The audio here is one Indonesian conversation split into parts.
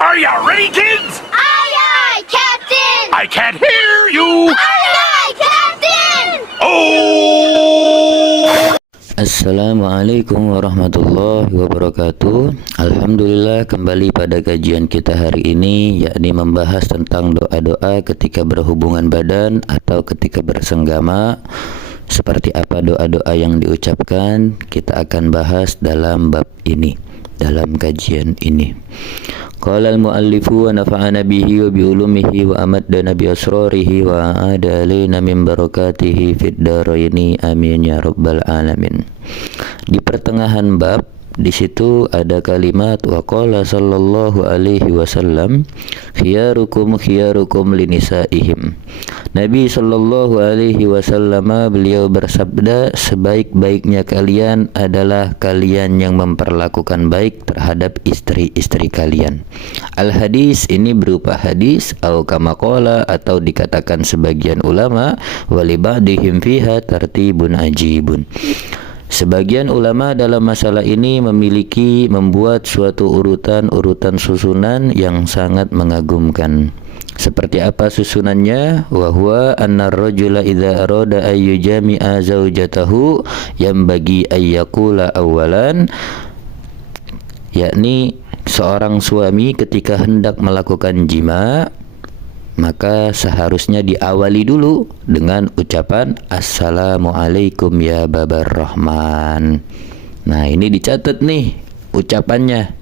Are you ready, kids? Aye, aye, Captain! I can't hear you. Aye, aye, Captain! Oh! Assalamualaikum warahmatullahi wabarakatuh. Alhamdulillah, kembali pada kajian kita hari ini, yakni membahas tentang doa-doa ketika berhubungan badan atau ketika bersenggama. Seperti apa doa-doa yang diucapkan, kita akan bahas dalam bab ini, dalam kajian ini. Qala al-muallifu wa nafa'ana bihi wa bi ulumihi wa amaddana bi asrarihi wa a'ada alaina min barakatihi fid dharaini amin ya rabbal alamin. Di pertengahan bab di situ ada kalimat wa qala sallallahu alaihi wasallam khiyarukum linisaihim. Nabi sallallahu alaihi wasallam beliau bersabda, sebaik-baiknya kalian adalah kalian yang memperlakukan baik terhadap istri-istri kalian. Al-hadis ini berupa hadis au kama qala, atau dikatakan sebagian ulama wali ba'dihim fiha tartibun ajibun. Sebagian ulama dalam masalah ini membuat suatu urutan susunan yang sangat mengagumkan. Seperti apa susunannya? Wa huwa anna ar-rajula idza arada ay yujami'a zawjatahu yambagi ay yaqula awalan, yakni seorang suami ketika hendak melakukan jima, maka seharusnya diawali dulu dengan ucapan Assalamualaikum ya babar rahman. Nah, ini dicatat nih ucapannya,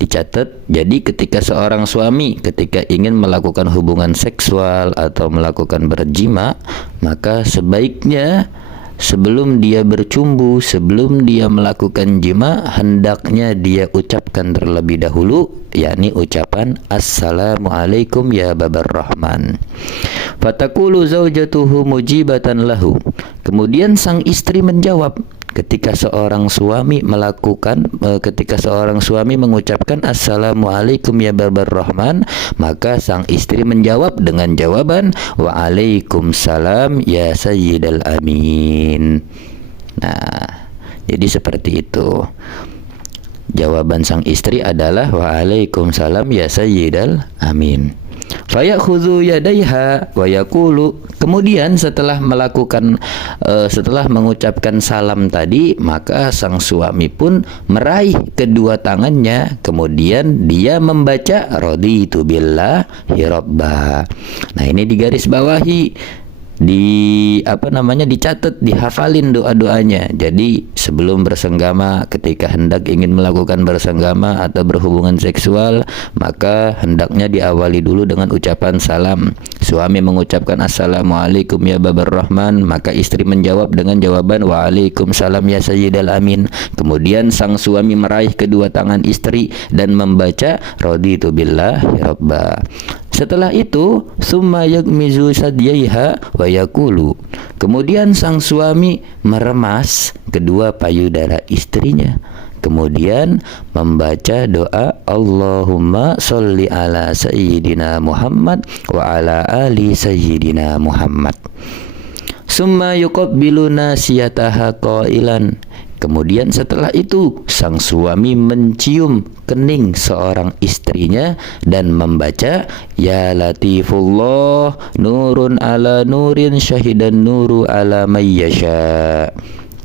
dicatat. Jadi ketika seorang suami ketika ingin melakukan hubungan seksual atau melakukan berjima, maka sebaiknya sebelum dia bercumbu, sebelum dia melakukan jima, hendaknya dia ucapkan terlebih dahulu, yakni ucapan Assalamualaikum ya babar rahman. Fatakulu zaujatuhu mujibatan lahu. Kemudian sang istri menjawab ketika seorang suami mengucapkan Assalamualaikum ya babar rahman, maka sang istri menjawab dengan jawaban Waalaikumsalam ya sayyidal amin. Nah, jadi seperti itu. Jawaban sang istri adalah Waalaikumsalam ya sayyidal amin. Fayakhudhu yadaiha wa yaqulu. Kemudian setelah mengucapkan salam tadi, maka sang suami pun meraih kedua tangannya, kemudian dia membaca raditu billahi rabba. Nah, ini digaris bawahi, dicatat, dihafalin doa-doanya. Jadi sebelum bersenggama, ketika hendak ingin melakukan bersenggama atau berhubungan seksual, maka hendaknya diawali dulu dengan ucapan salam. Suami mengucapkan Assalamualaikum ya babar rahman, maka istri menjawab dengan jawaban Waalaikumsalam ya sayyidal amin. Kemudian sang suami meraih kedua tangan istri dan membaca raditu billahi rabba. Setelah itu, summa yakmizu sadyaiha wa yaqulu. Kemudian sang suami meremas kedua payudara istrinya, kemudian membaca doa Allahumma sholli ala sayyidina Muhammad wa ala ali sayyidina Muhammad. Summa yuqabbilu nasiyataha qailan. Kemudian setelah itu sang suami mencium kening seorang istrinya dan membaca Ya Latifullah nurun ala nurin syahidan nuru ala mayyasha.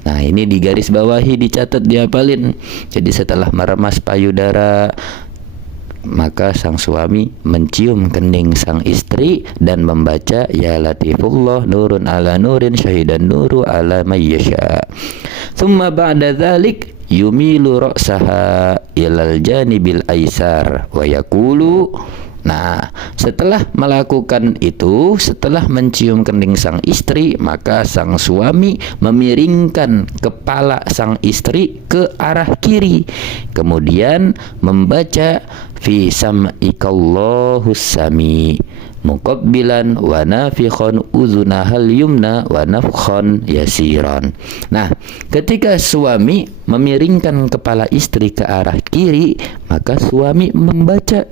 Nah, ini digaris bawahi, dicatat, dihafalin. Jadi setelah meremas payudara, maka sang suami mencium kening sang istri dan membaca Ya Latifullah nurun ala nurin syahidan nuru ala mayyasha. Thumma ba'da dzalik yumilu ra'saha ilal janibil aisar wa yaqulu. Nah, setelah melakukan itu, setelah mencium kening sang istri, maka sang suami memiringkan kepala sang istri ke arah kiri, kemudian membaca fi sam'ikallahus sami muqabbilan wa nafikhon uzunahal yumna wa nafkhon yasiran. Nah, ketika suami memiringkan kepala istri ke arah kiri, maka suami membaca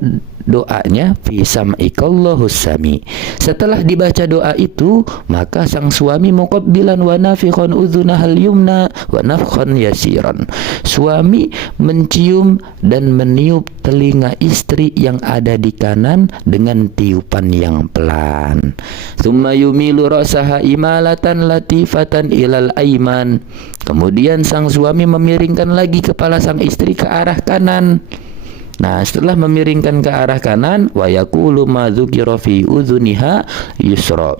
doanya fi sam'ikallahu sami. Setelah dibaca doa itu, maka sang suami muqabbilan wa nafikhan udhunahal yumna wa nafkhan yasiran. Suami mencium dan meniup telinga istri yang ada di kanan dengan tiupan yang pelan. Tsumma yumilu ra'saha imalatan latifatan ilal aiman. Kemudian sang suami memiringkan lagi kepala sang istri ke arah kanan. Nah, setelah memiringkan ke arah kanan, wa yaqulu ma dzukira fi udhuniha yusra.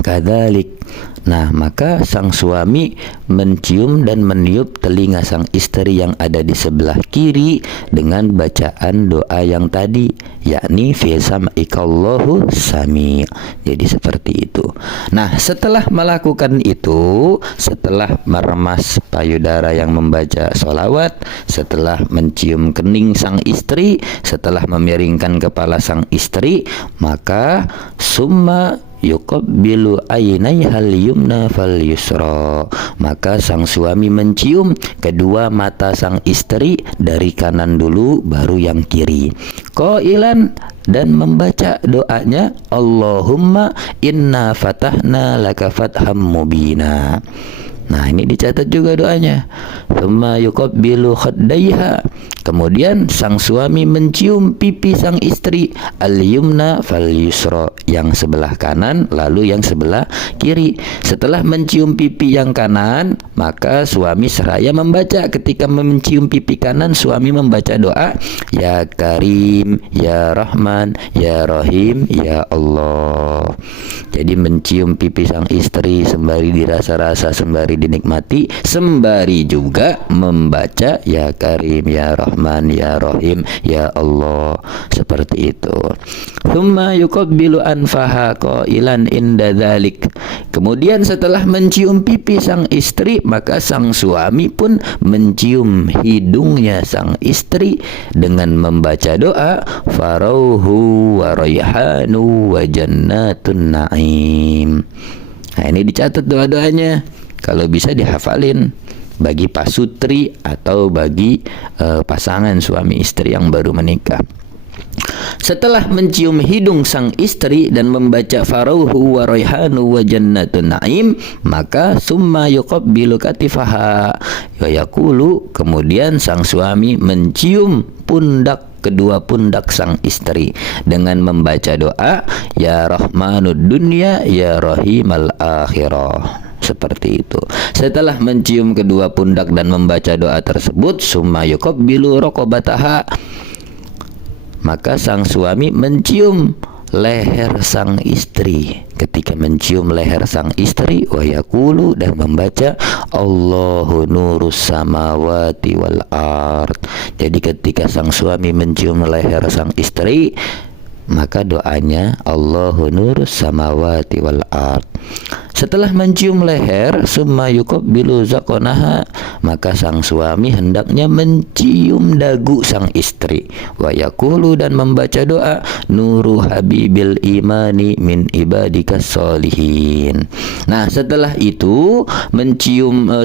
Kadzalik. Nah, maka sang suami mencium dan meniup telinga sang istri yang ada di sebelah kiri dengan bacaan doa yang tadi, yakni fi sam'ikallahu sami. Jadi seperti itu. Nah, setelah melakukan itu, setelah meremas payudara yang membaca sholawat, setelah mencium kening sang istri, setelah memiringkan kepala sang istri, maka summa yuqabbilu ainaihal yumna fal yusra. Maka sang suami mencium kedua mata sang istri dari kanan dulu baru yang kiri. Qailan, dan membaca doanya, Allahumma inna fatahna laka fatham mubina. Nah, ini dicatat juga doanya. Tsumma yuqabbilu khaddaiha. Kemudian sang suami mencium pipi sang istri, al-yumna fal yusra, yang sebelah kanan lalu yang sebelah kiri. Setelah mencium pipi yang kanan, maka suami seraya membaca. Ketika mencium pipi kanan, suami membaca doa, ya Karim, ya Rahman, ya Rahim, ya Allah. Jadi mencium pipi sang istri sembari dirasa-rasa, sembari dinikmati, sembari juga membaca ya Karim, ya Rahman, ya Rahim, ya Allah. Seperti itu. Tsumma yuqabbilu anfaha qailan inda dzalik. Kemudian setelah mencium pipi sang istri, maka sang suami pun mencium hidungnya sang istri dengan membaca doa, farauhu wa raihanu wa jannatun na'im. Nah, ini dicatat doa-doanya. Kalau bisa dihafalin bagi pasutri atau bagi pasangan suami istri yang baru menikah. Setelah mencium hidung sang istri dan membaca farauhu wa raihanu wa jannatun na'im, maka summa yuqabbilu katifaha wa yaqulu. Kemudian sang suami mencium kedua pundak sang istri dengan membaca doa, ya Rahmanud dunya ya Rahimal akhirah. Seperti itu. Setelah mencium kedua pundak dan membaca doa tersebut, summa yuqabbilu raqabataha. Maka sang suami mencium leher sang istri. Ketika mencium leher sang istri, wa yaqulu, dan membaca Allahu nurus samawati wal ard. Jadi ketika sang suami mencium leher sang istri, maka doanya Allahu nurus samawati wal ard. Setelah mencium leher, summa yuqabbilu zaqanaha, maka sang suami hendaknya mencium dagu sang istri, wa yaqulu, dan membaca doa nuru habibil imani min ibadikas solihin. Nah, setelah itu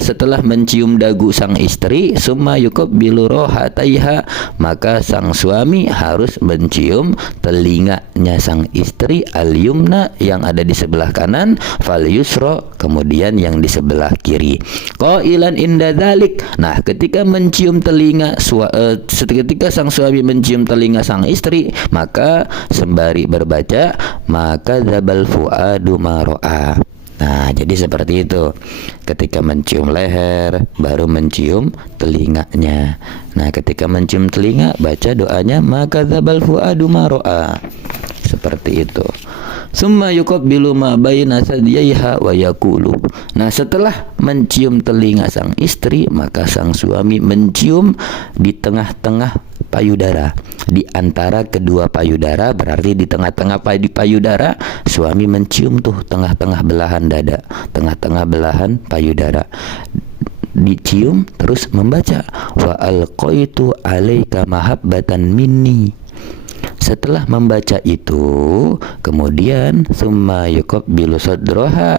setelah mencium dagu sang istri, summa yuqabbilu rohataiha, maka sang suami harus mencium telinganya sang istri, al-yumna, yang ada di sebelah kanan, fal yusra, kemudian yang di sebelah kiri. Qailan inda dzalik. Nah, ketika mencium ketika sang suami mencium telinga sang istri, maka sembari berbaca, maka dzabal fuadu ma ra'a. Nah, jadi seperti itu. Ketika mencium leher, baru mencium telinganya. Nah, ketika mencium telinga, baca doanya, maka dzabal fuadu ma ra'a. Seperti itu. Summa yuqabbilu ma baina sadyaiha wa yaqulu. Nah, setelah mencium telinga sang istri, maka sang suami mencium di tengah-tengah payudara. Di antara kedua payudara, berarti di tengah-tengah payudara, suami mencium tuh tengah-tengah belahan dada, tengah-tengah belahan payudara. Dicium terus membaca wa alqaitu alaika mahabbatan minni. Setelah membaca itu, kemudian summa yuqabbilu sadraha,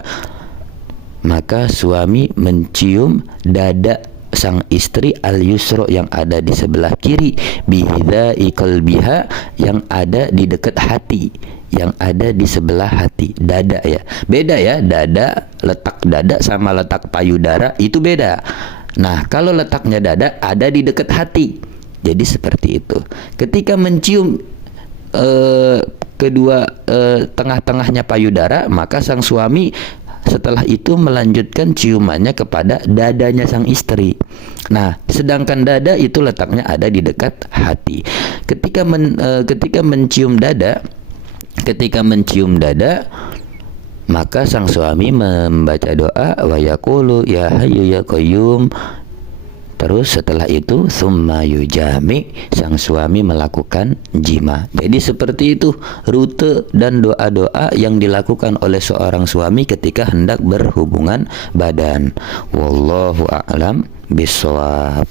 maka suami mencium dada sang istri al-yusra yang ada di sebelah kiri, bihidai qalbiha yang ada di dekat hati, yang ada di sebelah hati, dada ya. Beda ya, dada, letak dada sama letak payudara itu beda. Nah, kalau letaknya dada ada di dekat hati. Jadi seperti itu. Ketika mencium kedua tengah-tengahnya payudara, maka sang suami setelah itu melanjutkan ciumannya kepada dadanya sang istri. Nah, sedangkan dada itu letaknya ada di dekat hati. Ketika mencium dada, maka sang suami membaca doa wa yaqulu ya hayyu ya qayyum. Terus setelah itu summa yujami, sang suami melakukan jima. Jadi seperti itu rute dan doa-doa yang dilakukan oleh seorang suami ketika hendak berhubungan badan. Wallahu a'lam bishawab.